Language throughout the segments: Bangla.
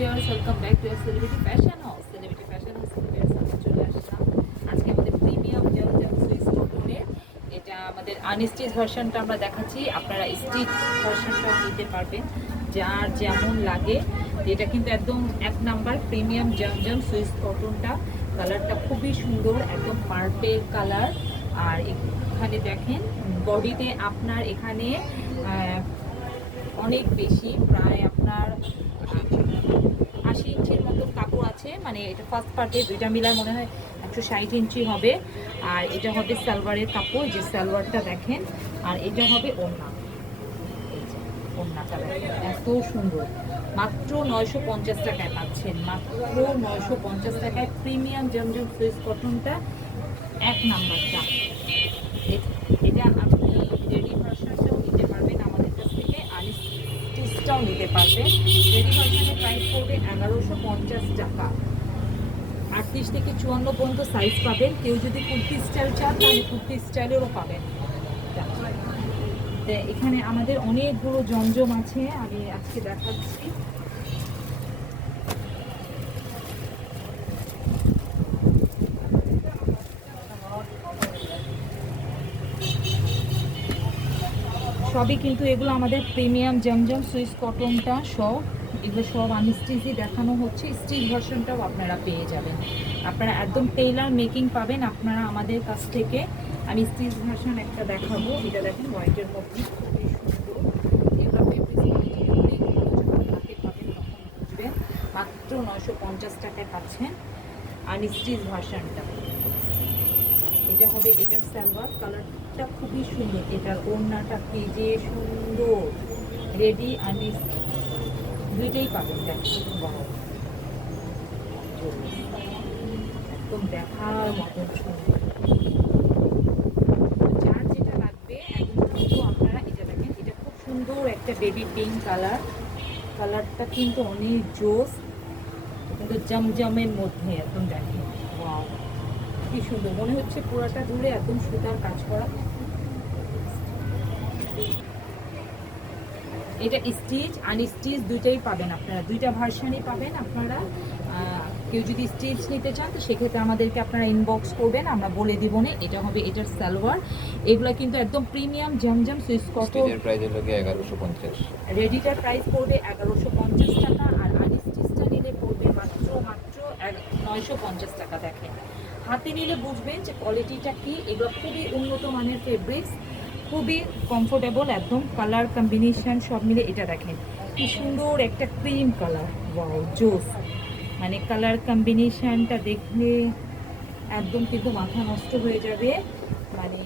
Viewers, welcome back to celebrity fashion house. Celebrity fashion house থেকে চলে আসলাম আজকে আমাদের প্রিমিয়াম জর্জেট সুইস কটনের এটা আমাদের আনস্টিচ ভার্সনটা আমরা দেখাচ্ছি। আপনারা স্টিচ ভার্সনটাও নিতে পারবেন যার যেমন লাগে। এটা কিন্তু একদম এক নাম্বার প্রিমিয়াম জর্জেট সুইস কটনটা। কালারটা খুবই সুন্দর, একদম পার্পেল কালার। আর এখানে দেখেন বডিতে আপনার এখানে অনেক বেশি, প্রায় আপনার 80 ইঞ্চির মতো কাপড় আছে। মানে এটা ফার্স্ট পার্টে দুইটা মিলার মনে হয় 160 ইঞ্চি হবে। আর এটা হবে সালোয়ারের কাপড়, যে সালোয়ারটা দেখেন। আর এটা হবে ওড়না, এই যে ওড়নাটা দেখেন এত সুন্দর। মাত্র 950 টাকায় পাচ্ছেন, মাত্র 950 টাকায় প্রিমিয়াম জমজম সুইস কটনটা এক নাম্বারটা। এটা আপনি রেডি ভার্সনটাও নিতে পারবেন আমাদের কাছ থেকে, আর স্টিচটাও নিতে পারবেন। রেডি ভার্সনের প্রাইস পড়বে 1150 টাকা। 38 থেকে 54 পর্যন্ত সাইজ পাবেন। কেউ যদি কুর্তি স্টাইল চান তাহলে কুর্তি স্টাইলেরও পাবেন। এখানে আমাদের অনেকগুলো জমজম আছে, আমি আজকে দেখাচ্ছি। সবই কিন্তু এগুলো আমাদের প্রিমিয়াম জমজম সুইস কটনটা সব, এগুলো সব আনস্টিচই দেখানো হচ্ছে। স্টিচ ভার্সনটাও আপনারা পেয়ে যাবেন। আপনারা একদম টেইলার মেকিং পাবেন আপনারা আমাদের কাছ থেকে। আমি স্টিচ ভার্সন একটা দেখাবো, এটা দেখেন হোয়াইটের মধ্যে খুবই সুন্দর। এগুলো হাতে পাবেন তখন বুঝবেন। মাত্র 950 টাকায় পাচ্ছেন আনস্টিচ ভার্সনটা। এটা হবে এটার সালোয়ার, কালারটা খুবই সুন্দর। এটার ওড়নাটা কি যে সুন্দর, রেডি আমি দুইটাই পাবেন। একদম দেখার মতন সুন্দর। যার যেটা লাগবে একদম কিন্তু আপনারা এটা দেখেন, এটা খুব সুন্দর একটা বেবি পিঙ্ক কালার। কালারটা কিন্তু অনেক জোস, কিন্তু জমজমের মধ্যে একদম দেখেন ওয়াও কি সুন্দর। মনে হচ্ছে পুরাটা জুড়ে একদম সুতার কাজ করা। এটা স্টিচ আনস্টিচ দুইটাই পাবেন আপনারা, দুইটা ভার্সনই পাবেন আপনারা। কেউ যদি স্টিচ নিতে চান তো সেক্ষেত্রে আমাদেরকে আপনারা ইনবক্স করবেন, আমরা বলে দিব না। এটা হবে এটার সালোয়ার। এগুলো কিন্তু একদম প্রিমিয়াম জমজম সুইস কটন। এর প্রাইস হলো 1150। রেডিটার প্রাইস পড়বে 1150 টাকা, আর আনস্টিচটা নিলে পড়বে মাত্র 950 টাকা। দেখেন হাতে নিলে বুঝবেন যে কোয়ালিটিটা কি। এগুলো খুবই উন্নত মানের ফেব্রিক্স, খুবই কমফোর্টেবল একদম। কালার কম্বিনেশন সব মিলে এটা দেখেন কি সুন্দর একটা ক্রিম কালার, ওয়াও জোস। মানে কালার কম্বিনেশনটা দেখলে একদম কিন্তু মাথা নষ্ট হয়ে যাবে। মানে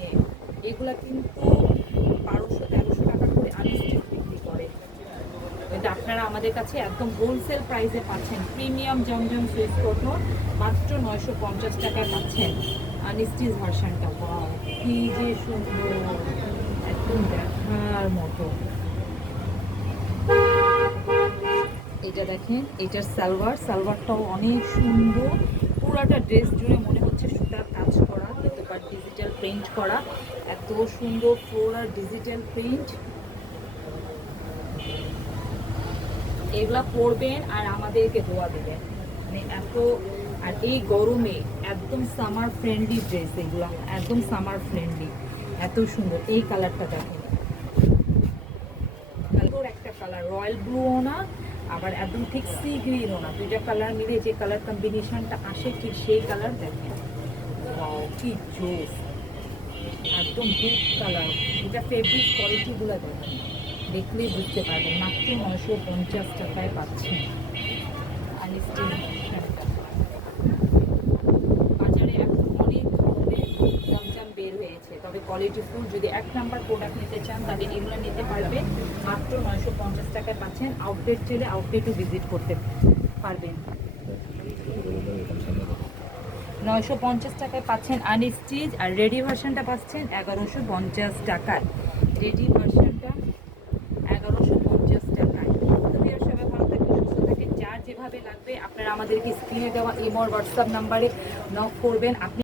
এগুলা কিন্তু 1200-1300 টাকা করে আনস্টিচ বিক্রি করে, কিন্তু আপনারা আমাদের কাছে একদম হোলসেল প্রাইসে পাচ্ছেন প্রিমিয়াম জমজম সুইস কটন। মাত্র 950 টাকায় পাচ্ছেন আনস্টিচ ভার্সনটা। ওয়াও কি যে সুন্দর, একদম দেখার মতো। এটা দেখেন এটার সালোয়ার, সালোয়ারটাও অনেক সুন্দর। পুরাটা ড্রেস জুড়ে মনে হচ্ছে সুতার কাজ করা, কিন্তু বাট ডিজিটাল প্রিন্ট করা। এত সুন্দর ফ্লোরাল ডিজিটাল প্রিন্ট। এগুলা পরবেন আর আমাদেরকে দোয়া দেবেন, মানে এত। আর এই গরমে একদম সামার ফ্রেন্ডলি ড্রেস, এগুলো একদম সামার ফ্রেন্ডলি। এত সুন্দর এই কালারটা দেখেন, একটা কালার রয়্যাল ব্লুও না, আবার একদম ঠিক সি গ্রিনও না। দুইটা কালার মিলে যে কালার কম্বিনেশনটা আসে ঠিক সেই কালার দেখেন। কি জোস, একদম ডিপ কালার। এটা ফেব্রিক কোয়ালিটিগুলো দেখেন, দেখলেই বুঝতে পারবেন। মাত্র 950 টাকায় পাচ্ছেন বাজারে এখন অনেক ধরনের জমজম বের হয়েছে, তবে কোয়ালিটিফুল যদি এক নাম্বার প্রোডাক্ট নিতে চান তাহলে এগুলো নিতে পারবেন। মাত্র 950 টাকায় পাচ্ছেন। আউটলেট চলে আউটলেটও ভিজিট করতে পারবেন। 950 টাকায় পাচ্ছেন আনস্টিচ, আর রেডি ভার্সনটা পাচ্ছেন 1150 টাকায়। রেডি ভার্সনটা 1150 টাকায়। তবে আর সবাই ভালো থাকেন, সুস্থ থাকেন। যার যেভাবে লাগবে আপনারা আমাদেরকে স্ক্রিনে দেওয়া ইমো হোয়াটসঅ্যাপ নাম্বারে নক করবেন। আপনি